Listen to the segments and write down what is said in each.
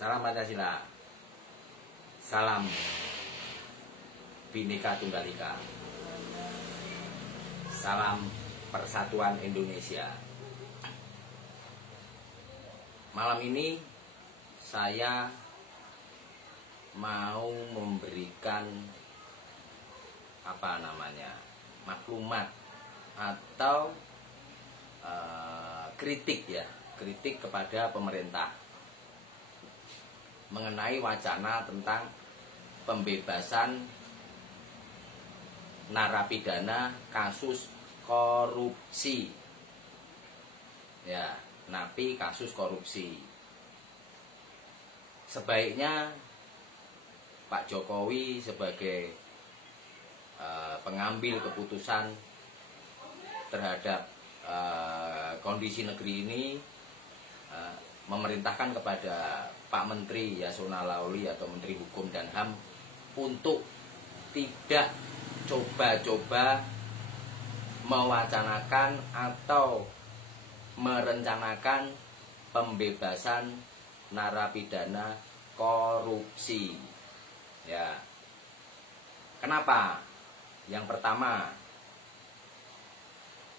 Salam Pancasila. Salam Bhinneka Tunggal Ika. Salam Persatuan Indonesia. Malam ini saya mau memberikan maklumat atau kritik kepada pemerintah mengenai wacana tentang pembebasan narapidana kasus korupsi. Ya, napi kasus korupsi. Sebaiknya Pak Jokowi sebagai pengambil keputusan terhadap kondisi negeri ini memerintahkan kepada Pak Menteri Yasona Lawli atau Menteri Hukum dan HAM untuk tidak coba-coba mewacanakan atau merencanakan pembebasan narapidana korupsi. Ya. Kenapa? Yang pertama,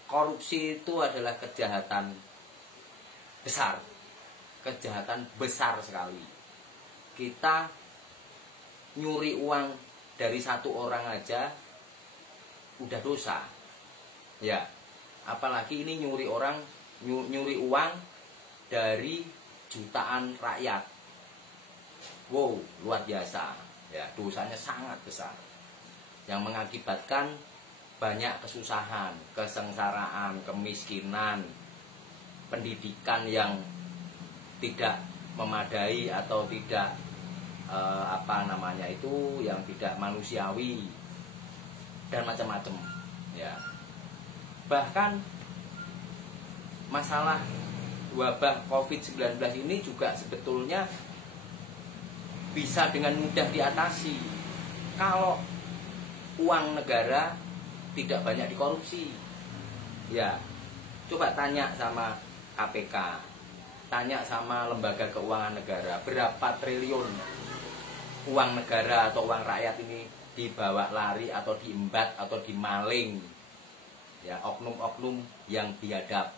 korupsi itu adalah kejahatan besar. Kejahatan besar sekali. Kita nyuri uang dari satu orang aja udah dosa. Ya. Apalagi ini nyuri uang dari jutaan rakyat. Wow, luar biasa. Ya, dosanya sangat besar. Yang mengakibatkan banyak kesusahan, kesengsaraan, kemiskinan, pendidikan yang tidak memadai atau tidak yang tidak manusiawi dan macam-macam. Ya. Bahkan masalah wabah COVID-19 ini juga sebetulnya bisa dengan mudah diatasi kalau uang negara tidak banyak dikorupsi. Ya, coba tanya sama KPK, tanya sama lembaga keuangan negara, berapa triliun uang negara atau uang rakyat ini dibawa lari atau diembat atau dimaling. Ya, oknum-oknum yang biadab.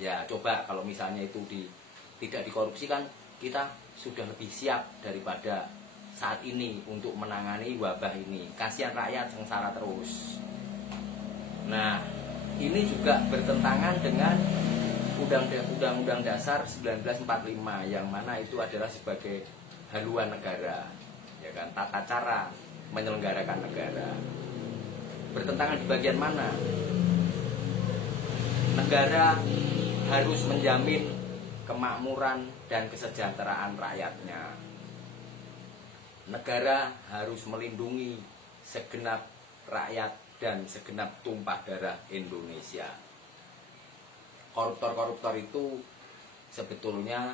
Ya, coba kalau misalnya itu tidak dikorupsi, kan kita sudah lebih siap daripada saat ini untuk menangani wabah ini. Kasihan rakyat sengsara terus. Nah, ini juga bertentangan dengan Undang-Undang Dasar 1945 yang mana itu adalah sebagai haluan negara, ya kan, tata cara menyelenggarakan negara. Bertentangan di bagian mana? Negara harus menjamin kemakmuran dan kesejahteraan rakyatnya. Negara harus melindungi segenap rakyat dan segenap tumpah darah Indonesia. Koruptor-koruptor itu sebetulnya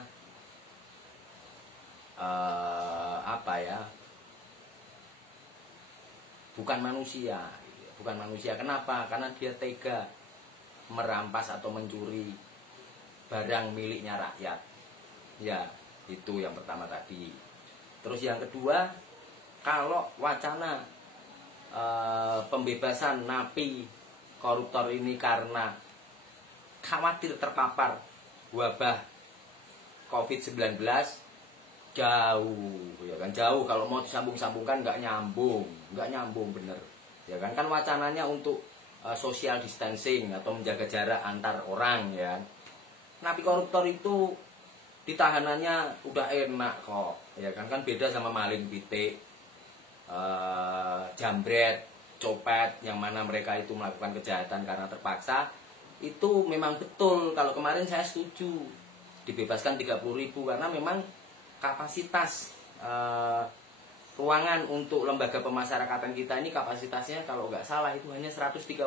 bukan manusia. Kenapa? Karena dia tega merampas atau mencuri barang miliknya rakyat. Ya, itu yang pertama tadi. Terus yang kedua, kalau wacana pembebasan napi koruptor ini karena khawatir terpapar wabah COVID-19, jauh. Kalau mau disambung-sambungkan nggak nyambung bener. Ya kan wacananya untuk social distancing atau menjaga jarak antar orang, ya. Napi koruptor itu ditahanannya udah enak kok, ya kan beda sama maling pitik, jambret, copet, yang mana mereka itu melakukan kejahatan karena terpaksa. Itu memang betul, kalau kemarin saya setuju dibebaskan 30.000 karena memang kapasitas ruangan untuk lembaga pemasyarakatan kita ini kapasitasnya kalau nggak salah itu hanya 130.000.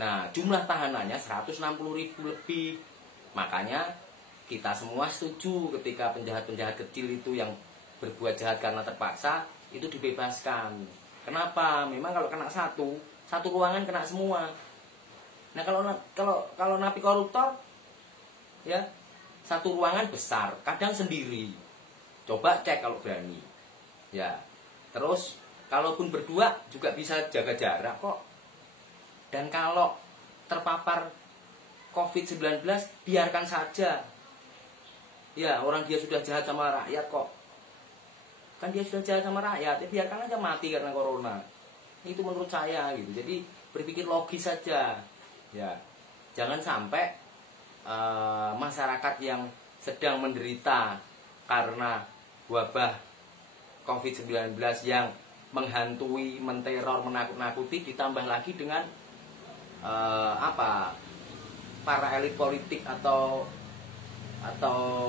Nah, jumlah tahanannya 160.000 lebih. Makanya kita semua setuju ketika penjahat-penjahat kecil itu yang berbuat jahat karena terpaksa itu dibebaskan. Kenapa? Memang kalau kena satu ruangan kena semua. Nah, kalau napi koruptor, ya satu ruangan besar, kadang sendiri. Coba cek kalau berani. Ya. Terus kalaupun berdua juga bisa jaga jarak kok. Dan kalau terpapar COVID-19 biarkan saja. Ya, orang dia sudah jahat sama rakyat kok. Kan dia sudah jahat sama rakyat, ya biarkan aja mati karena corona. Itu menurut saya gitu. Jadi berpikir logis saja. Ya. Jangan sampai masyarakat yang sedang menderita karena wabah COVID-19 yang menghantui, menteror, menakut-nakuti, ditambah lagi dengan para elit politik atau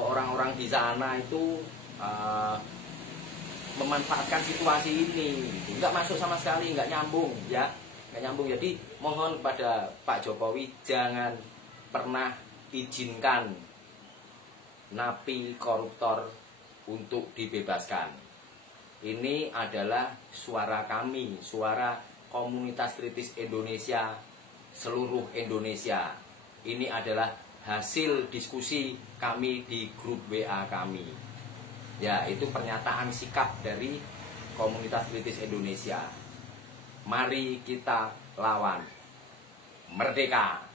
orang-orang di sana itu memanfaatkan situasi ini. Nggak masuk sama sekali, nggak nyambung ya, nggak nyambung. Jadi mohon kepada Pak Jokowi jangan pernah izinkan napi koruptor untuk dibebaskan. Ini adalah suara kami, suara komunitas kritis Indonesia, seluruh Indonesia. Ini adalah hasil diskusi kami di grup WA kami. Ya, itu pernyataan sikap dari komunitas kritis Indonesia. Mari kita lawan. Merdeka!